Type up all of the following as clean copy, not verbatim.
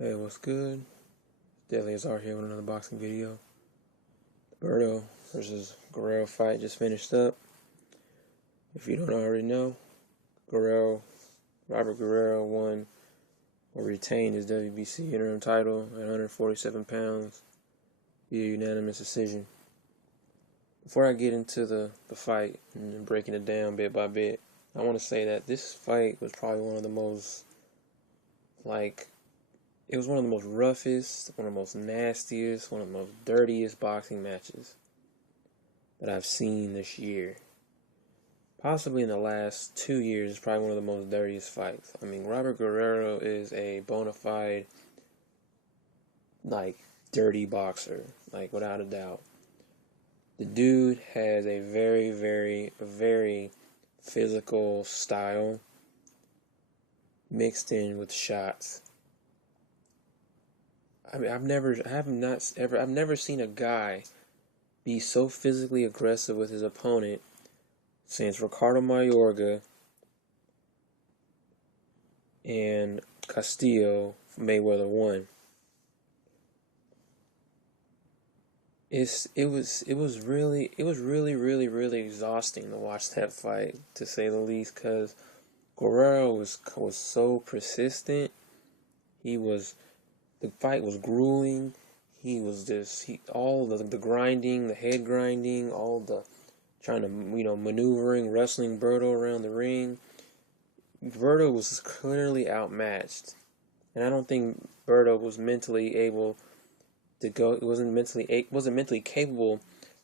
Hey, what's good? Deadly is out here with another boxing video. The Berto versus Guerrero fight just finished up. If you don't already know, Robert Guerrero won or retained his WBC interim title at 147 pounds via unanimous decision. Before I get into the fight and breaking it down bit by bit, I want to say that this fight was probably one of the most, it was one of the most roughest, one of the most nastiest, one of the most dirtiest boxing matches that I've seen this year. Possibly in the last 2 years, it's probably one of the most dirtiest fights. I mean, Robert Guerrero is a bona fide, dirty boxer, without a doubt. The dude has a very, very, very physical style mixed in with shots. I mean, I've never seen a guy be so physically aggressive with his opponent since Ricardo Mayorga and Castillo Mayweather won. It was really exhausting to watch that fight, to say the least, because Guerrero was so persistent. The fight was grueling. All the grinding, the head grinding, all the trying to, maneuvering, wrestling Berto around the ring. Berto was clearly outmatched. And I don't think Berto was mentally able to go, wasn't mentally capable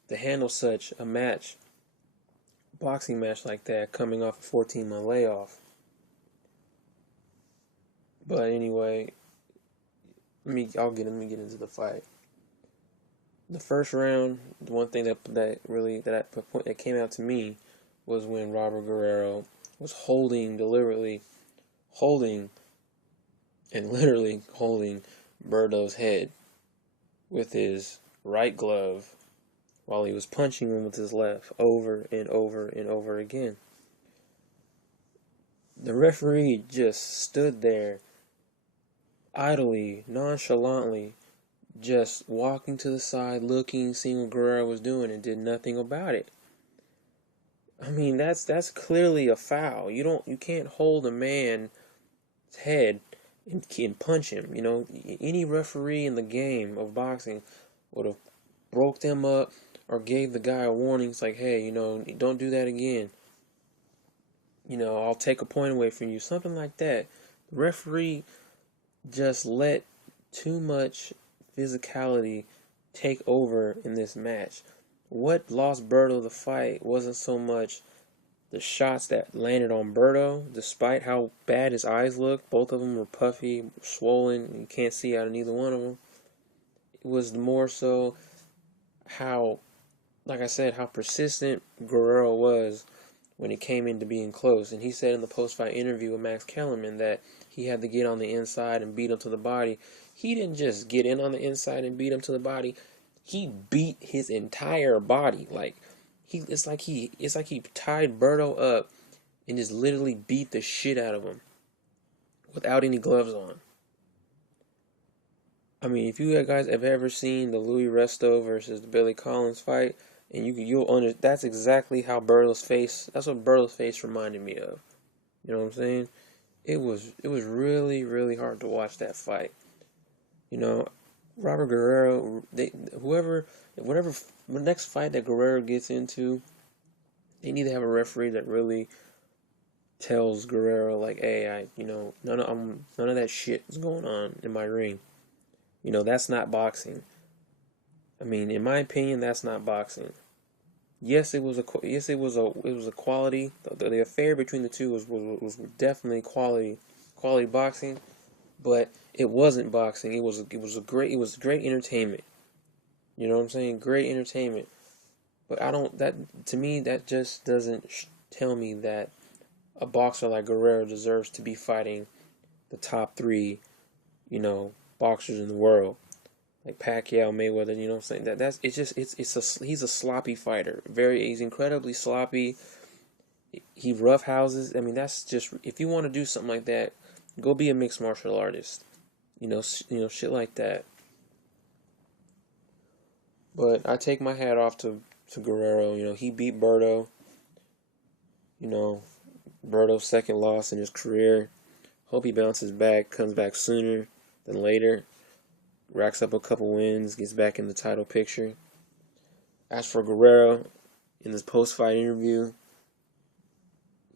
to handle such a boxing match like that, coming off a 14-month layoff. But anyway, let me get into the fight. The first round, the one thing that came out to me was when Robert Guerrero was deliberately holding and literally holding Berto's head with his right glove while he was punching him with his left over and over and over again. The referee just stood there idly, nonchalantly, just walking to the side, looking, seeing what Guerrero was doing, and did nothing about it. I mean, that's clearly a foul. You can't hold a man's head and punch him. Any referee in the game of boxing would have broke them up or gave the guy a warning. It's like, hey, don't do that again. I'll take a point away from you. Something like that. The referee just let too much physicality take over in this match. What lost Berto the fight wasn't so much the shots that landed on Berto, despite how bad his eyes looked. Both of them were puffy, swollen, you can't see out of neither one of them. It was more so how persistent Guerrero was when it came into being close. And he said in the post-fight interview with Max Kellerman that he had to get on the inside and beat him to the body. He didn't just get in on the inside and beat him to the body. He beat his entire body. It's like he tied Berto up and just literally beat the shit out of him without any gloves on. I mean, if you guys have ever seen the Louis Resto versus the Billy Collins fight, and that's exactly how that's what Berto's face reminded me of. You know what I'm saying? It was really, really hard to watch that fight. Robert Guerrero, whatever the next fight that Guerrero gets into, they need to have a referee that really tells Guerrero, hey, none of that shit is going on in my ring. That's not boxing. I mean, in my opinion, that's not boxing. Yes, it was a quality. The affair between the two was definitely quality boxing, but it wasn't boxing. It was great entertainment. You know what I'm saying? Great entertainment. But to me, that just doesn't tell me that a boxer like Guerrero deserves to be fighting the top three, boxers in the world. Like Pacquiao, Mayweather, you know what I'm saying? He's a sloppy fighter. He's incredibly sloppy. He roughhouses. I mean, that's just, if you want to do something like that, go be a mixed martial artist. shit like that. But I take my hat off to Guerrero. He beat Berto. Berto's second loss in his career. Hope he bounces back, comes back sooner than later, racks up a couple wins, gets back in the title picture. As for Guerrero, in this post-fight interview,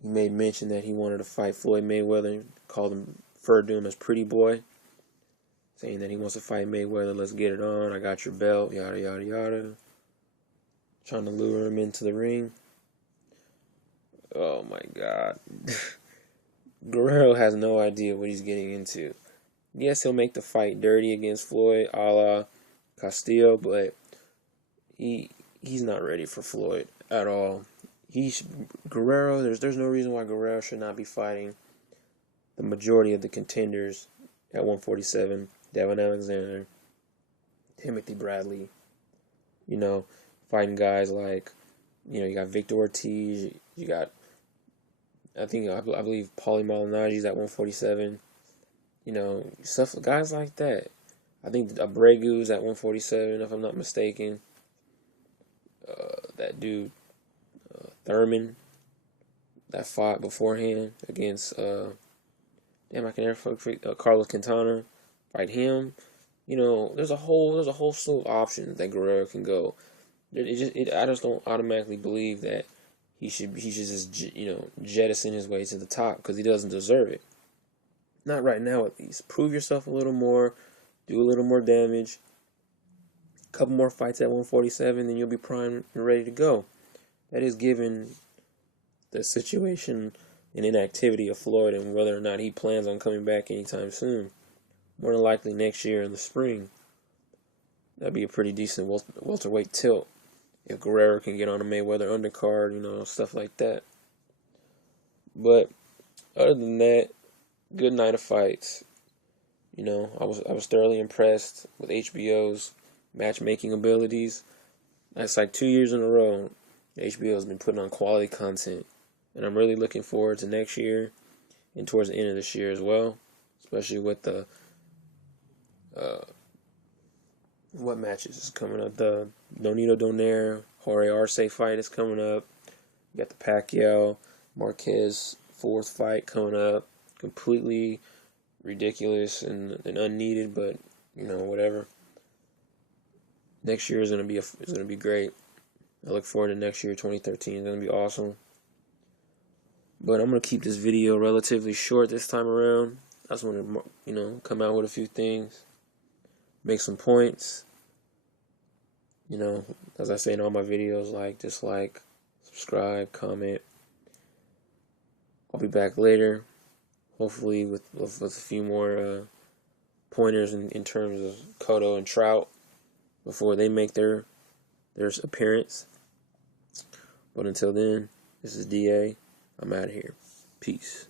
he made mention that he wanted to fight Floyd Mayweather, referred to him as Pretty Boy, saying that he wants to fight Mayweather, let's get it on, I got your belt, yada, yada, yada. Trying to lure him into the ring. Oh my God. Guerrero has no idea what he's getting into. Yes, he'll make the fight dirty against Floyd, a la Castillo, but he's not ready for Floyd at all. Guerrero, there's no reason why Guerrero should not be fighting the majority of the contenders at 147. Devin Alexander, Timothy Bradley, fighting guys like, you got Victor Ortiz, you got, I believe Paulie Malignaggi's at 147. Stuff, guys like that. I think Abregu's at 147, if I'm not mistaken. That dude, Thurman, that fought beforehand against, I can never forget, Carlos Quintana. Fight him. There's a whole slew of options that Guerrero can go. I just don't automatically believe that he should just jettison his way to the top, because he doesn't deserve it. Not right now, at least. Prove yourself a little more, do a little more damage. A couple more fights at 147, then you'll be primed and ready to go. That is given the situation and inactivity of Floyd and whether or not he plans on coming back anytime soon. More than likely next year in the spring. That'd be a pretty decent welterweight tilt if Guerrero can get on a Mayweather undercard, stuff like that. But other than that, good night of fights. I was thoroughly impressed with HBO's matchmaking abilities. That's like 2 years in a row HBO has been putting on quality content, and I'm really looking forward to next year and towards the end of this year as well, especially with the what matches is coming up. The Nonito Donaire Jorge Arce fight is coming up. You got the Pacquiao Marquez fourth fight coming up. Completely ridiculous and unneeded, but whatever. Next year is gonna be great. I look forward to next year, 2013. It's gonna be awesome. But I'm gonna keep this video relatively short this time around. I just want to come out with a few things, make some points. As I say in all my videos, dislike, subscribe, comment. I'll be back later, hopefully with a few more pointers in terms of Cotto and Trout before they make their appearance. But until then, this is DA. I'm out of here. Peace.